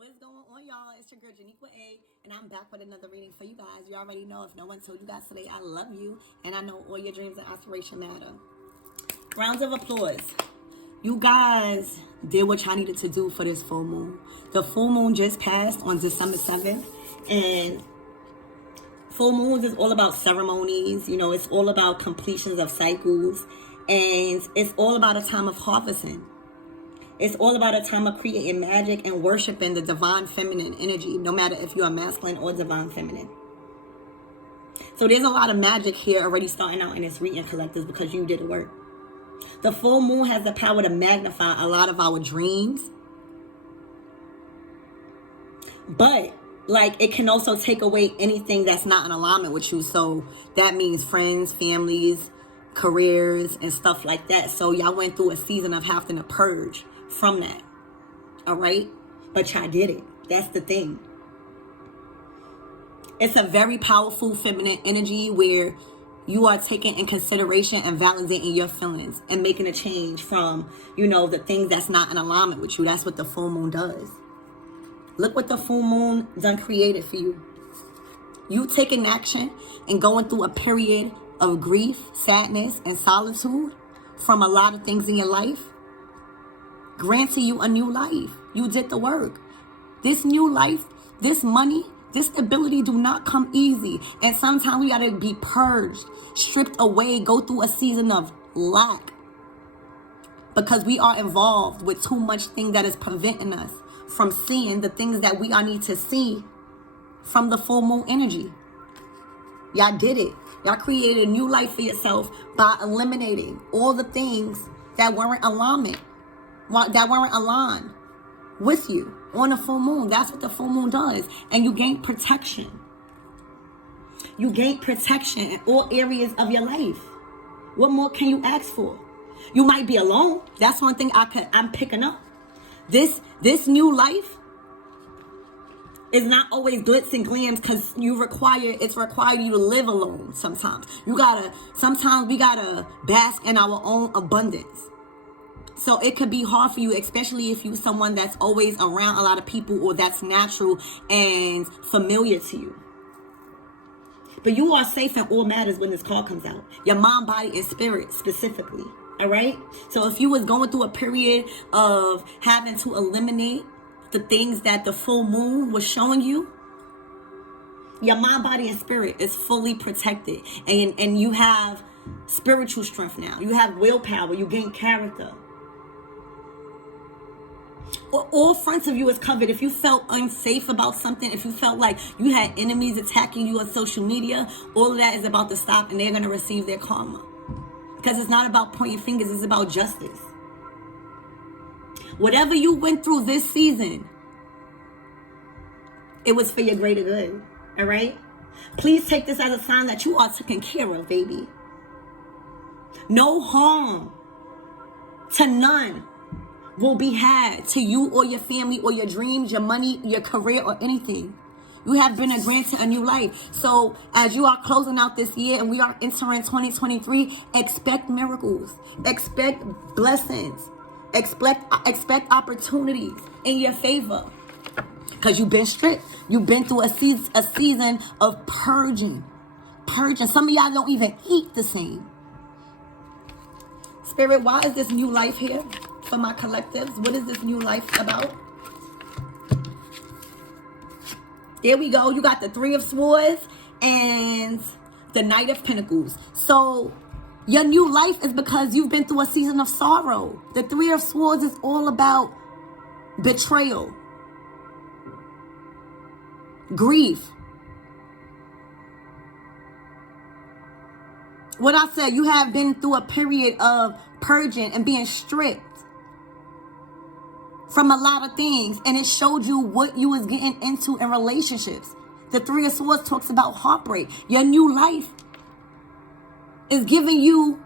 What's going on, y'all? It's your girl, 𝐦𝐨𝐤𝐤, and I'm back with another reading for you guys. You already know, if no one told you guys today, I love you, and I know all your dreams and aspirations matter. Rounds of applause. You guys did what y'all needed to do for this full moon. The full moon just passed on December 7th, and full moons is all about ceremonies. You know, it's all about completions of cycles, and it's all about a time of harvesting. It's all about a time of creating magic and worshiping the divine feminine energy, no matter if you're masculine or divine feminine. So there's a lot of magic here already starting out in this reading, collectors, because you did the work. The full moon has the power to magnify a lot of our dreams. But, it can also take away anything that's not in alignment with you. So that means friends, families, careers, and stuff like that. So y'all went through a season of having to purge from that. All right? But y'all did it. That's the thing. It's a very powerful feminine energy where you are taking in consideration and validating your feelings and making a change from, the things that's not in alignment with you. That's what the full moon does. Look what the full moon done created for you. You taking action and going through a period of grief, sadness, and solitude from a lot of things in your life, granting you a new life. You did the work. This new life, this money, this stability do not come easy. And sometimes we gotta be purged, stripped away, go through a season of lack. Because we are involved with too much thing that is preventing us from seeing the things that we all need to see from the full moon energy. Y'all did it. Y'all created a new life for yourself by eliminating all the things that weren't aligned with you on the full moon. That's what the full moon does. And you gain protection. You gain protection in all areas of your life. What more can you ask for? You might be alone. That's one thing I'm picking up. This new life is not always glitz and glams, because it's required you to live alone sometimes. Sometimes we gotta bask in our own abundance. So it could be hard for you, especially if you're someone that's always around a lot of people, or that's natural and familiar to you. But you are safe in all matters when this card comes out. Your mind, body, and spirit specifically. All right? So if you was going through a period of having to eliminate the things that the full moon was showing you, your mind, body, and spirit is fully protected. And you have spiritual strength now. You have willpower. You gain character. All fronts of you is covered. If you felt unsafe about something, if you felt like you had enemies attacking you on social media, all of that is about to stop, and they're going to receive their karma. Because it's not about pointing fingers, it's about justice. Whatever you went through this season, it was for your greater good. All right? Please take this as a sign that you are taken care of, baby. No harm to none will be had to you or your family or your dreams, your money, your career, or anything. You have been granted a new life. So as you are closing out this year and we are entering 2023, expect miracles, expect blessings, expect opportunities in your favor. Because you've been stripped. You've been through a season of purging. Some of y'all don't even eat the same. Spirit, why is this new life here for my collectives? What is this new life about? There we go. You got the Three of Swords and the Knight of Pentacles. So your new life is because you've been through a season of sorrow. The Three of Swords is all about betrayal, grief. What I said, you have been through a period of purging and being stripped from a lot of things, and it showed you what you was getting into in relationships. The Three of Swords talks about heartbreak. Your new life is giving you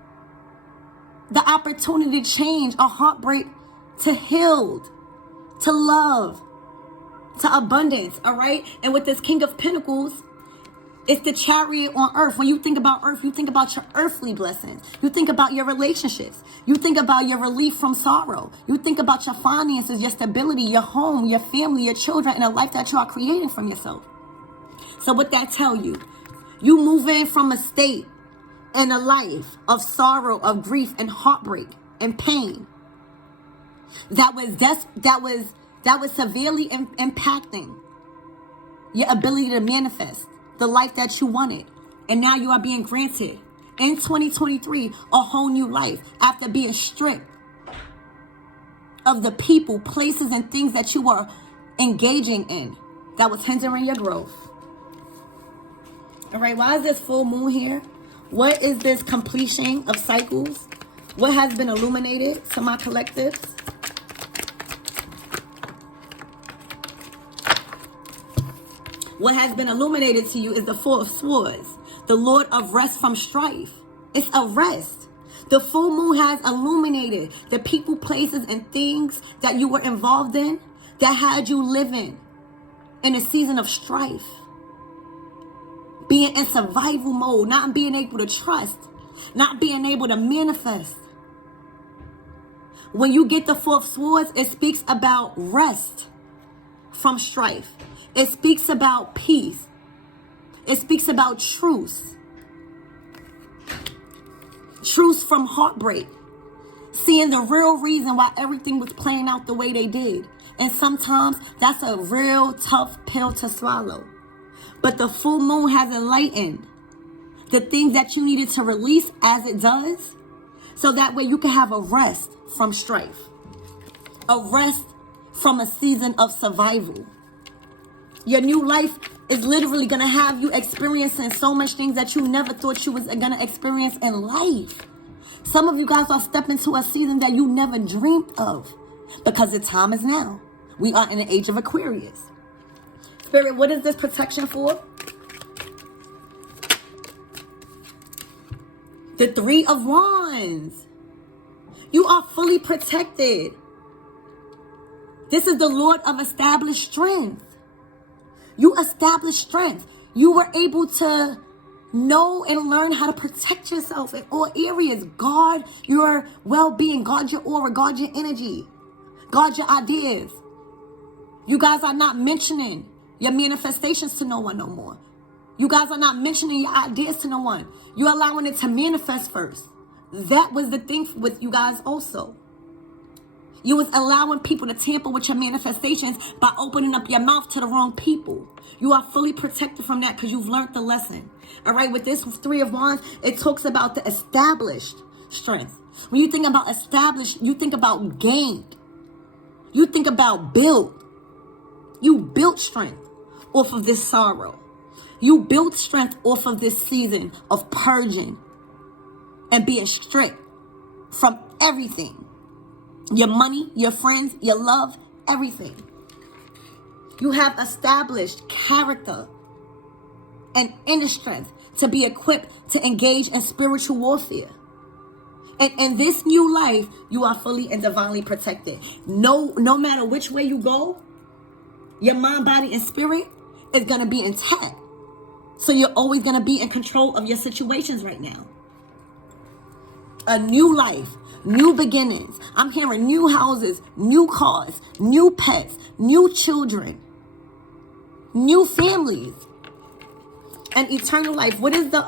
the opportunity to change a heartbreak to healed, to love, to abundance. All right? And with this King of Pentacles, It's the chariot on earth. When you think about earth, you think about your earthly blessings. You think about your relationships. You think about your relief from sorrow. You think about your finances, your stability, your home, your family, your children, and a life that you are creating from yourself. So what that tell you? You move in from a state and a life of sorrow, of grief, and heartbreak, and pain. That was severely impacting your ability to manifest the life that you wanted. And now you are being granted in 2023 a whole new life after being stripped of the people, places, and things that you were engaging in that was hindering your growth. All right, why is this full moon here? What is this completion of cycles? What has been illuminated to my collectives? What has been illuminated to you is the Four of Swords, the Lord of rest from strife. It's a rest. The full moon has illuminated the people, places, and things that you were involved in that had you living in a season of strife. Being in survival mode, not being able to trust, not being able to manifest. When you get the Four of Swords, it speaks about rest from strife. It speaks about peace. It speaks about truce. Truce from heartbreak. Seeing the real reason why everything was playing out the way they did. And sometimes that's a real tough pill to swallow. But the full moon has enlightened the things that you needed to release as it does. So that way you can have a rest from strife. A rest from a season of survival. Your new life is literally going to have you experiencing so much things that you never thought you was going to experience in life. Some of you guys are stepping into a season that you never dreamed of because the time is now. We are in the age of Aquarius. Spirit, what is this protection for? The Three of Wands. You are fully protected. This is the Lord of established strength. You established strength. You were able to know and learn how to protect yourself in all areas. Guard your well-being. Guard your aura. Guard your energy. Guard your ideas. You guys are not mentioning your manifestations to no one no more. You guys are not mentioning your ideas to no one. You're allowing it to manifest first. That was the thing with you guys also. You was allowing people to tamper with your manifestations by opening up your mouth to the wrong people. You are fully protected from that because you've learned the lesson. All right, with this Three of Wands, it talks about the established strength. When you think about established, you think about gained. You think about built. You built strength off of this sorrow. You built strength off of this season of purging and being strict from everything. Your money, your friends, your love, everything. You have established character and inner strength to be equipped to engage in spiritual warfare. And in this new life, you are fully and divinely protected. No matter which way you go, your mind, body, and spirit is going to be intact. So you're always going to be in control of your situations right now. A new life. New beginnings. I'm hearing new houses, new cars, new pets, new children, new families, and eternal life. What is the,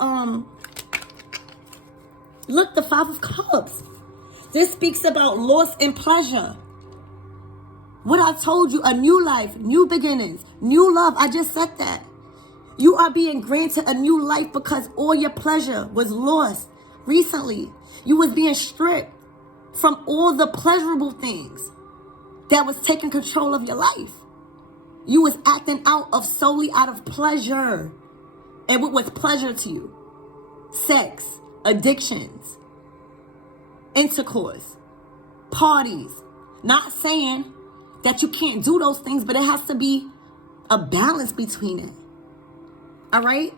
look, the Five of Cups. This speaks about loss and pleasure. What I told you, a new life, new beginnings, new love. I just said that. You are being granted a new life because all your pleasure was lost recently. You was being stripped from all the pleasurable things that was taking control of your life. You was acting solely out of pleasure. And what was pleasure to you? Sex, addictions, intercourse, parties. Not saying that you can't do those things, but it has to be a balance between it. All right?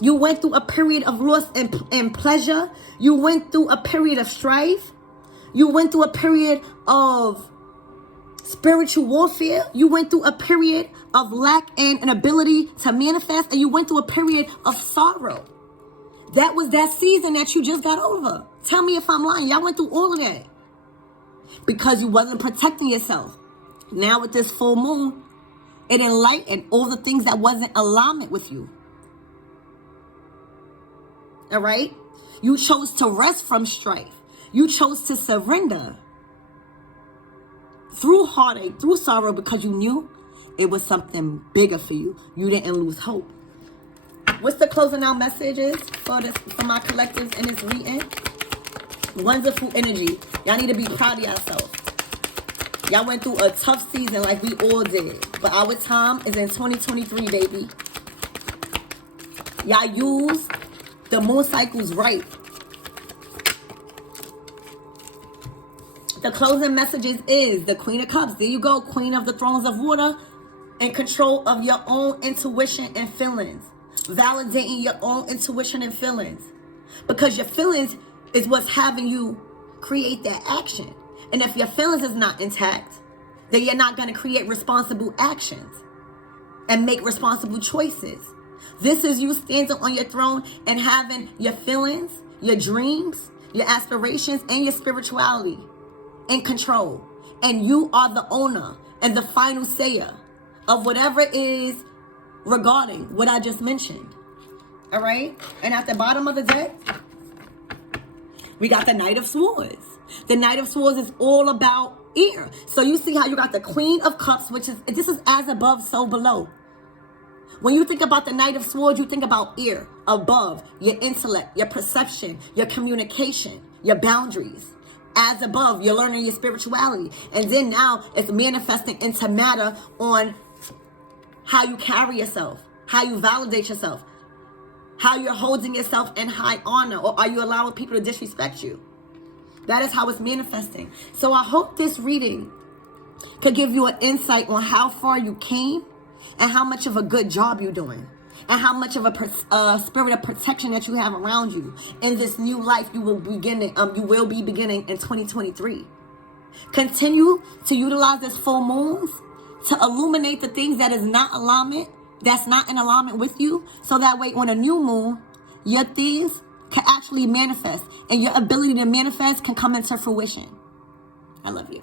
You went through a period of loss and pleasure. You went through a period of strife. You went through a period of spiritual warfare. You went through a period of lack and an ability to manifest, and you went through a period of sorrow. That was that season that you just got over. Tell me if I'm lying. Y'all went through all of that because you wasn't protecting yourself. Now with this full moon, it enlightened all the things that wasn't alignment with you. All right? You chose to rest from strife. You chose to surrender through heartache, through sorrow, because you knew it was something bigger for you. You didn't lose hope. What's the closing out messages for my collectives in this reading? Wonderful energy. Y'all need to be proud of yourself. Y'all went through a tough season like we all did. But our time is in 2023, baby. Y'all use the moon cycles right. The closing messages is the Queen of Cups. There you go. Queen of the Thrones of Water. In control of your own intuition and feelings. Validating your own intuition and feelings. Because your feelings is what's having you create that action. And if your feelings is not intact, then you're not going to create responsible actions and make responsible choices. This is you standing on your throne and having your feelings, your dreams, your aspirations, and your spirituality in control. And you are the owner and the final sayer of whatever is regarding what I just mentioned. All right? And at the bottom of the deck, we got the Knight of Swords. The Knight of Swords is all about ear. So you see how you got the Queen of Cups, which is, this is as above, so below. When you think about the Knight of Swords, you think about ear, above, your intellect, your perception, your communication, your boundaries. As above, you're learning your spirituality. And then now it's manifesting into matter on how you carry yourself, how you validate yourself, how you're holding yourself in high honor, or are you allowing people to disrespect you? That is how it's manifesting. So I hope this reading could give you an insight on how far you came and how much of a good job you're doing and how much of a spirit of protection that you have around you in this new life you will be beginning in 2023. Continue to utilize this full moons to illuminate the things that is not alignment, that's not in alignment with you, so that way on a new moon, your things can actually manifest and your ability to manifest can come into fruition. I love you.